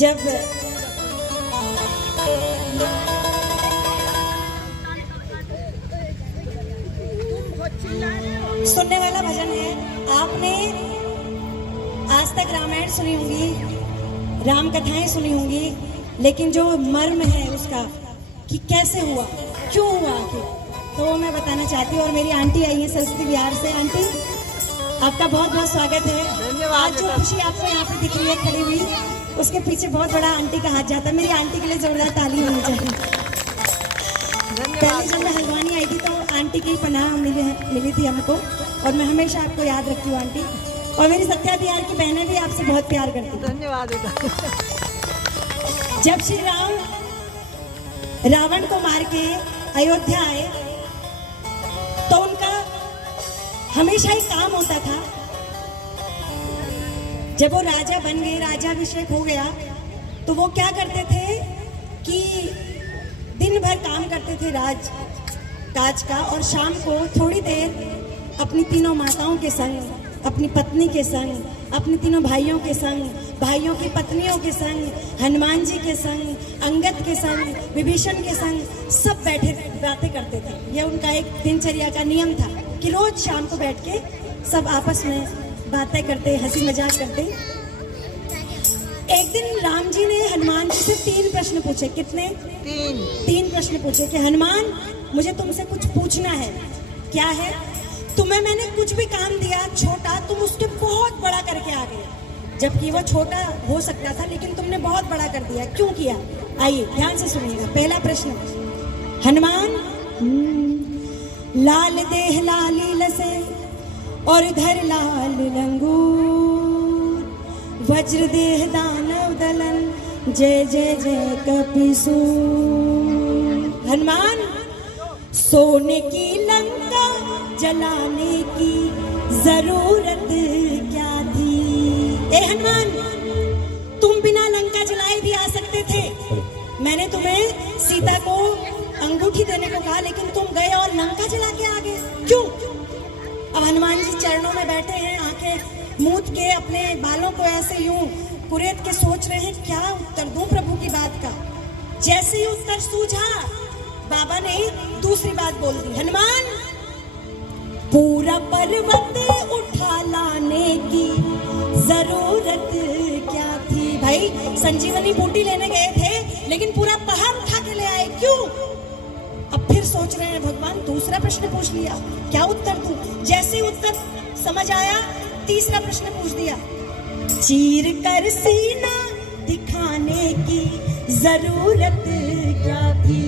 जब सुनने वाला भजन है, आपने आज तक रामायण सुनी होंगी, राम कथाएं सुनी होंगी, लेकिन जो मर्म है उसका कि कैसे हुआ, क्यों हुआ आखिर, तो वो मैं बताना चाहती हूँ। और मेरी आंटी आई है सरस्वती बिहार से। आंटी, आपका बहुत बहुत स्वागत है। धन्यवाद। आज जो खुशी आपको यहाँ पे दिख रही है खड़ी हुई, उसके पीछे बहुत बड़ा आंटी का हाथ जाता है। मेरी आंटी के लिए जोरदार ताली होनी चाहिए। पहले जब मैं हल्द्वानी आई थी तो आंटी की पनाह मिली थी हमको, और मैं हमेशा आपको याद रखती हूँ आंटी। और मेरी सत्या बिहार की बहनें भी आपसे बहुत प्यार करती हैं। धन्यवाद। जब श्री राम रावण को मार के अयोध्या आए तो उनका हमेशा ही काम होता था, जब वो राजा बन गए, राजाभिषेक हो गया, तो वो क्या करते थे कि दिन भर काम करते थे राज काज का, और शाम को थोड़ी देर अपनी तीनों माताओं के संग, अपनी पत्नी के संग, अपने तीनों भाइयों के संग, भाइयों की पत्नियों के संग, हनुमान जी के संग, अंगद के संग, विभीषण के संग, सब बैठे बातें करते थे। यह उनका एक दिनचर्या का नियम था कि रोज शाम को बैठ के सब आपस में बातें करते, हंसी मजाक करते। एक दिन राम जी ने हनुमान जी से 3 प्रश्न पूछे। कितने? 3 प्रश्न पूछे कि हनुमान, मुझे तुमसे कुछ पूछना है। क्या है? तुम्हें मैंने कुछ भी काम दिया छोटा, तुम उसके बहुत बड़ा करके आ गए, जबकि वो छोटा हो सकता था, लेकिन तुमने बहुत बड़ा कर दिया। क्यों किया? आइए ध्यान से सुनिएगा। पहला प्रश्न, हनुमान, लाल देह लाली लसे और धर लाल लंगूर, वज्र देह दानव दलन, जय जय जय कपिसूर। हनुमान, सोने की लंका जलाने की जरूरत क्या थी? ए हनुमान, तुम बिना लंका जलाए भी आ सकते थे। मैंने तुम्हें सीता को अंगूठी देने को कहा, लेकिन तुम गए और लंका जला के आ गए। क्यों? अब हनुमान जी चरणों में बैठे हैं, आंखें मूंद के अपने बालों को ऐसे यूं कुरेद के सोच रहे हैं, क्या उत्तर दूं प्रभु की बात का। जैसे ही उत्तर सूझा, बाबा ने दूसरी बात बोल दी, हनुमान, पूरा पर्वत उठा लाने की जरूरत क्या थी? भाई संजीवनी बूटी लेने गए थे, लेकिन पूरा पहाड़ उठा के ले आए, क्यों? अब फिर सोच रहे हैं, भगवान दूसरा प्रश्न पूछ लिया, क्या उत्तर दूं? जैसे उत्तर समझ आया, तीसरा प्रश्न पूछ दिया, चीर कर सीना दिखाने की जरूरत क्या थी?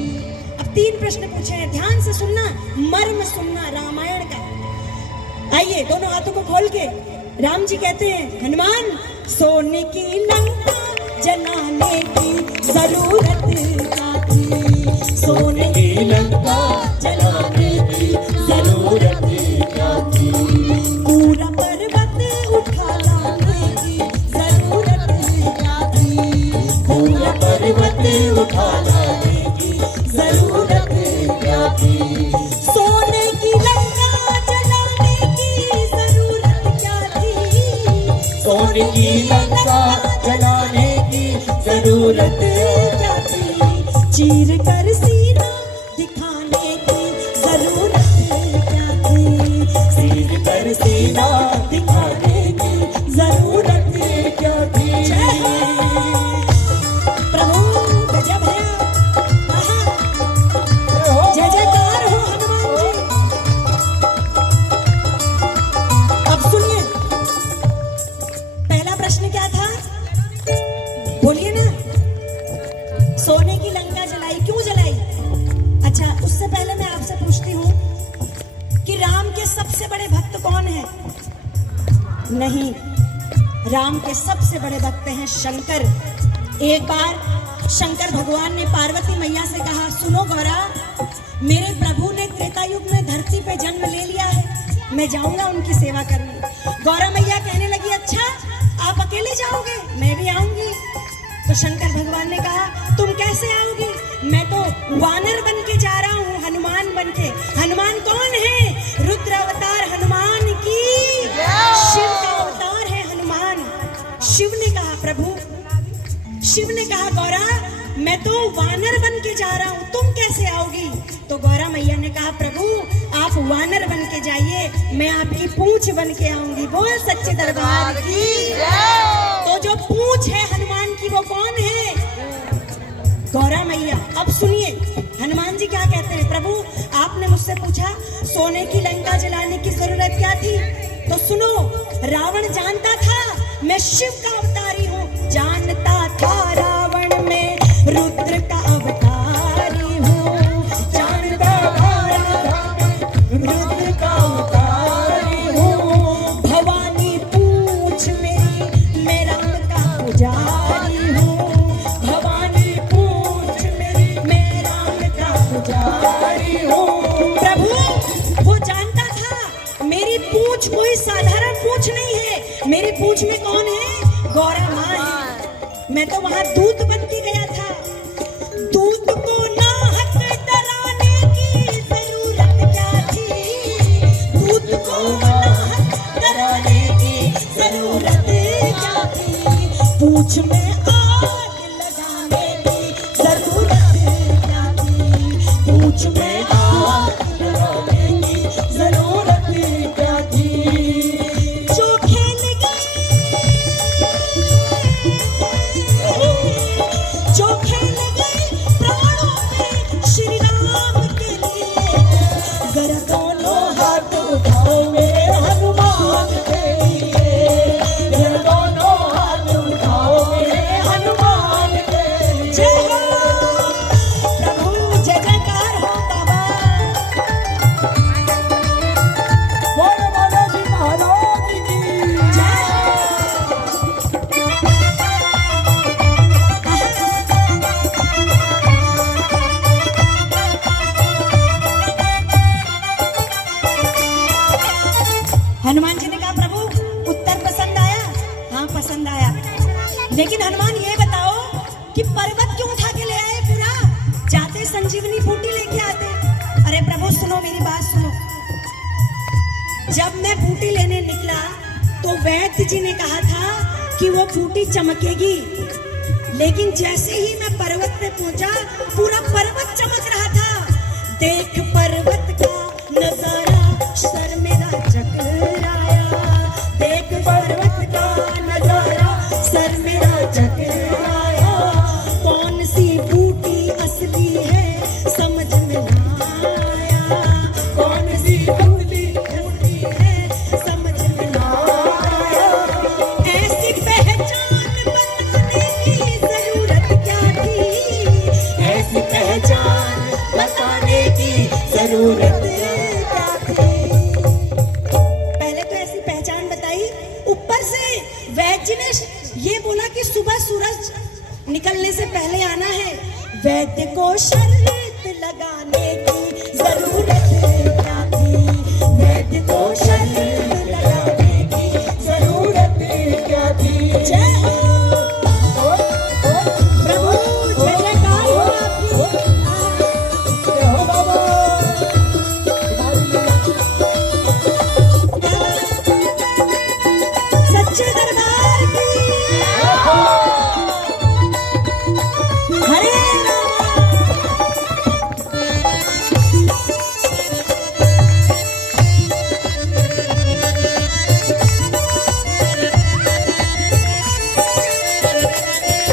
अब 3 प्रश्न पूछे हैं, ध्यान से सुनना, मर्म सुनना रामायण का। आइए दोनों हाथों को खोल के राम जी कहते हैं, हनुमान, सोने की लंका जलाने की जरूरत क्या थी? सोने की लंका जलाने की जरूरत क्या थी? पूरा पर्वत उठा लाने की जरूरत क्या थी? पूरा पर्वत उठा लाने की जरूरत क्या थी? सोने की लंका जलाने की जरूरत क्या थी? सोने की लंका जलाने की जरूरत क्या थी? चीर कर सीना दिखाने की जरूरत क्या थी? चीर कर सीना दिखाने की जरूरत क्या थी? प्रभु गजब है, जय जयकार हो हनुमान जी। अब सुनिए, पहला प्रश्न क्या था? बोलिए ना, सोने की लंका जलाई, क्यों जलाई? अच्छा, उससे पहले मैं आपसे पूछती हूँ कि राम के सबसे बड़े भक्त कौन है? नहीं, राम के सबसे बड़े भक्त हैं शंकर। एक बार शंकर भगवान ने पार्वती मैया से कहा, सुनो गौरा, मेरे प्रभु ने त्रेता युग में धरती पे जन्म ले लिया है, मैं जाऊंगा उनकी सेवा करने। गौरा मैया कहने लगी, अच्छा आप अकेले जाओगे? मैं भी आऊंगी। तो शंकर भगवान ने कहा, तुम कैसे आओगी? मैं तो वानर बन के जा रहा हूँ, हनुमान बन के। हनुमान कौन है? रुद्र अवतार हनुमान की, शिव का अवतार है हनुमान। शिव ने कहा, प्रभु शिव ने कहा गौरा मैं तो वानर बन के जा रहा हूँ, तुम कैसे आओगी? तो गौरा मैया ने कहा प्रभु आप वानर बन के जाइए, मैं आपकी पूंछ बन के आऊंगी। बोल सच्चे दरबार की। तो जो पूंछ है हनुमान की वो कौन है? गौरा मैया। अब सुनिए हनुमान जी क्या कहते हैं। प्रभु आपने मुझसे पूछा सोने की लंका जलाने की जरूरत क्या थी, तो सुनो रावण जानता था मैं शिव का अवतारी हूँ, जानता था रावण में रुद्र का अवतारी हूँ, जानता था रावण में रुद्र का अवतारी हूँ, भवानी पूछ मेरी मैं राम का पुजारी हूँ, भवानी पूछ मेरी मैं राम का पुजारी हूँ। प्रभु वो जानता था मेरी पूछ कोई साधारण पूछ नहीं है, मेरी पूछ में कौन है? गौरा माँ है। मैं तो वहां दूत बन के गया था, दूत को नाहक डराने की जरूरत क्या थी, दूत को नाहक डराने की जरूरत क्या थी, पूछ में आग लगाने की जरूरत क्या थी, पूछ में आग लगाने की जरूरत क्या थी। जो खेल जो खेल गए प्राणों में श्री राम के लिए, जरा दोनों हाथ उठाओ मेरे हनुमान के लिए, जरा दोनों हाथ उठाओ मेरे हनुमान के लिए। जय हो प्रभु जय जयकार हो बाबा। बोलो बोलो जी महाराज की जय हनुमान जी ने कहा प्रभु उत्तर पसंद आया? हाँ पसंद आया, लेकिन हनुमान ये बताओ कि पर्वत क्यों उठा के ले आए पूरा? जाते संजीवनी बूटी लेके आते। अरे प्रभु सुनो मेरी बात सुनो, जब मैं बूटी लेने निकला तो वैद्य जी ने कहा था कि वो बूटी चमकेगी, लेकिन जैसे ही मैं पर्वत पे पहुंचा पूरा पर्वत चमक रहा था। देख पर्वत का नजारा सर मेरा चकराया, देख पर्वत का नजारा सर मेरा चकराया, कौन सी बूटी असली है समझ में ना आया, कौन सी बूटी असली है समझ में ना आया। ऐसी पहचान बताने की जरूरत क्या थी, ऐसी पहचान बताने की जरूरत क्या थी। पहले तो ऐसी पहचान बताई, ऊपर से वैद्य ने ये बोला कि सुबह सूरज निकलने से पहले आना है। वैद्य को शर्त लगाने की जरूरत क्या थी, वैद्य को शर्त लगाने की जरूरत क्या थी। जय हो प्रभु जय जयकार हो आपकी। जय हो बाबा। सच्चे दरबार की हरे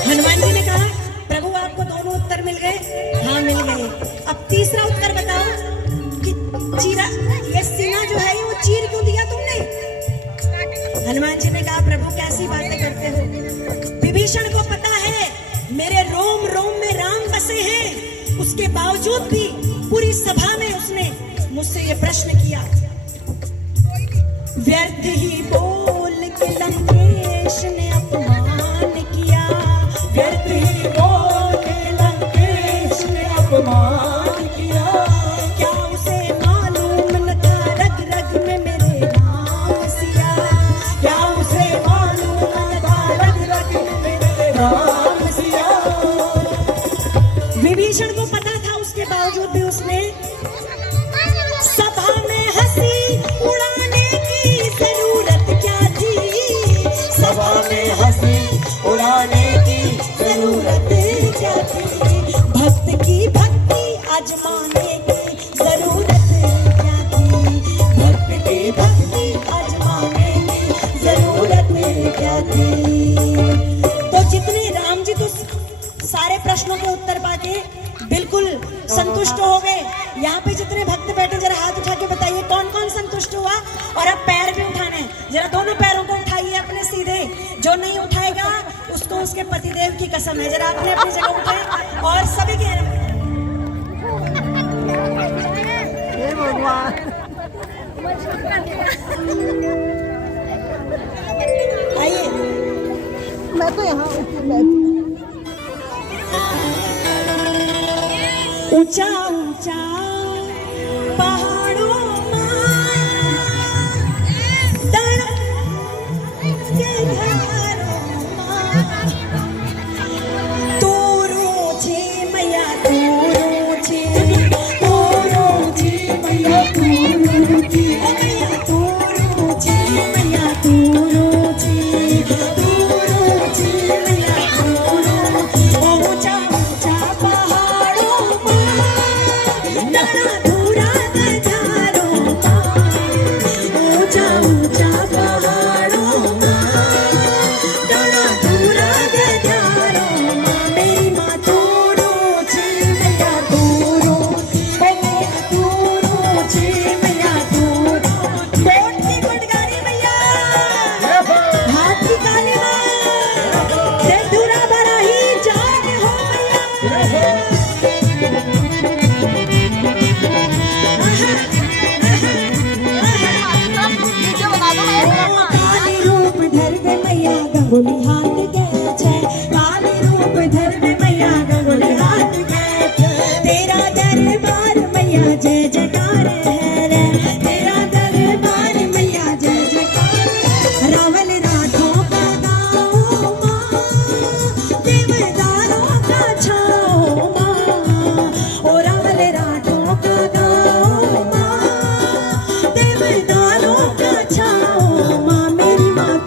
हनुमान जी ने कहा प्रभु आपको दोनों उत्तर मिल गए? हाँ मिल गए। अब तीसरा उत्तर बताओ कि चीरा ये सीना जो है वो चीर क्यों दिया तुमने? हनुमान जी ने कहा प्रभु कैसी बातें करते हो, विभीषण को पता है मेरे रोम रोम में राम बसे हैं, उसके बावजूद भी पूरी सभा में उसने मुझसे ये प्रश्न किया। व्यर्थ ही बोल के लंकेश ने अपमान किया, व्यर्थ ही बोल के लंकेश ने अपमान किया, क्या उसे मालूम न था रग रग में मेरे नाम सिया, क्या उसे मालूम न था रग रग में मेरे राम सिया। विभीषण को पता था, उसके बावजूद भी उसने सभा में हंसी उड़ाने की जरूरत क्या थी, सभा में हंसी उड़ाने की जरूरत प्रश्नों के उत्तर पाके बिल्कुल संतुष्ट हो गए? यहाँ पे जितने भक्त बैठे जरा हाथ उठा के बताइए कौन कौन संतुष्ट हुआ। और अब पैर भी उठाने हैं, जरा दोनों पैरों को उठाइए अपने सीधे। जो नहीं उठाएगा उसको उसके पतिदेव की कसम है। जरा अपने अपनी जगह उठाए और सभी के आइए। मैं तो यहाँ बैठी ऊंचा ऊंचा पहाड़ों गंगोली हाथ गए छे, काले रूप धर में मैया गंगोली हाथ गए छे। तेरा दरबार मैया जय जयकार है रे, तेरा दरबार मैया जय जयकार। रावल राठों का गाँव माँ, देवदारों का छाँव माँ। ओ रावल राठों का गाँव माँ, देवदारों का छाँव माँ। मेरी माँ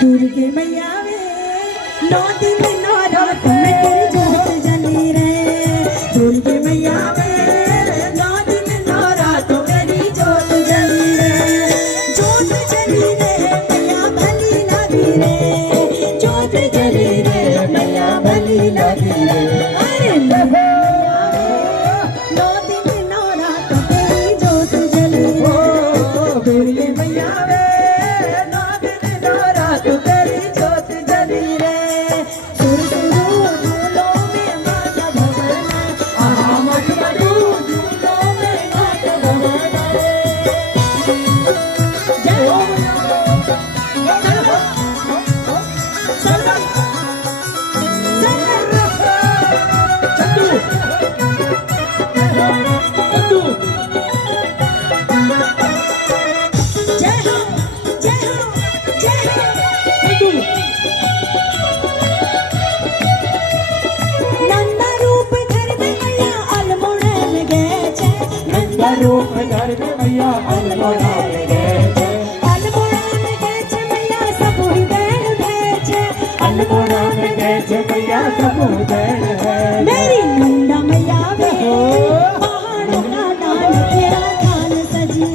दुर्गे मैया वे 9 दिन 9 रात में तेरी जोत जली रे। दुर्गे मैया वे 9 दिन 9 रात मेरी जोत जली रे। जोत जली रे मैया भली लगी रे, जोत जली रे मैया भली लगी रे। अरे मैया वे 9 दिन 9 रात तेरी जोत जली रे। दुर्गे मैया वे तेरी जोत जली रे। सुर सुरू झूलों में माता भवना, आहा मठ मधु झूलों में माता भवना। जय हो जय हो सर्व चंदू चंदू जय हो जय हो जय हो। नंदा रूप धर में मैया अल्मोड़ा में गए छे, नंदा रूप धर में मैया अल्मोड़ा में गए छे। अल्मोड़ा में गए छे मैया सबू देन भे छे, अल्मोड़ा में गए छे मैया सबू देन है। मेरी नंदा मैया वे पहाड़ों का डाल तेरा डाल सजी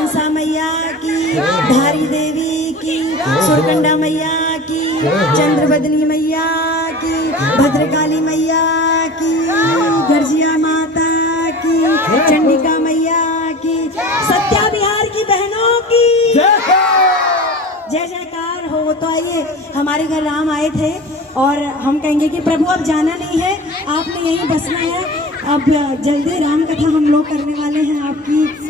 मनसा मैया की, धारी देवी की, सुरकंडा मैया की, चंद्रवदनी मैया की, भद्रकाली मैया की, गर्जिया माता की, चंडिका मैया की, सत्या बिहार की बहनों की जय जयकार हो। तो आइए, हमारे घर राम आए थे और हम कहेंगे कि प्रभु अब जाना नहीं है, आपने यहीं बसना है। अब जल्दी राम कथा हम लोग करने वाले हैं, आपकी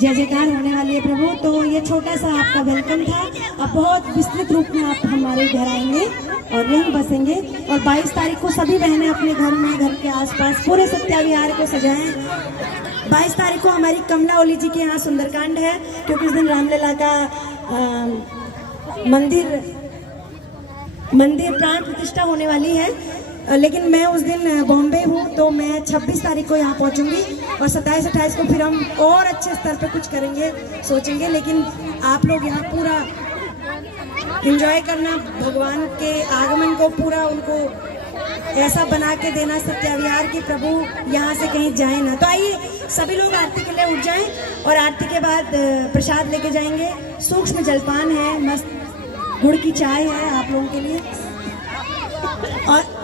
जय जयकार होने वाली है प्रभु। तो ये छोटा सा आपका वेलकम था। अब बहुत विस्तृत रूप में आप हमारे घर आएंगे और यहीं बसेंगे। और 22 तारीख को सभी बहनें अपने घर में, घर के आसपास पूरे सत्या विहार को सजाएं। 22 तारीख को हमारी कमला ओली जी के यहाँ सुंदरकांड है, क्योंकि उस दिन रामलला का मंदिर प्राण प्रतिष्ठा होने वाली है। लेकिन मैं उस दिन बॉम्बे हूँ, तो मैं 26 तारीख को यहाँ पहुँचूंगी और 27-28 को फिर हम और अच्छे स्तर पे कुछ करेंगे, सोचेंगे। लेकिन आप लोग यहाँ पूरा एंजॉय करना, भगवान के आगमन को पूरा उनको ऐसा बना के देना सत्या विहार की प्रभु यहाँ से कहीं जाए ना। तो आइए सभी लोग आरती के लिए उठ जाएं और आरती के बाद प्रसाद लेके जाएंगे। सूक्ष्म जलपान है, मस्त गुड़ की चाय है आप लोगों के लिए। और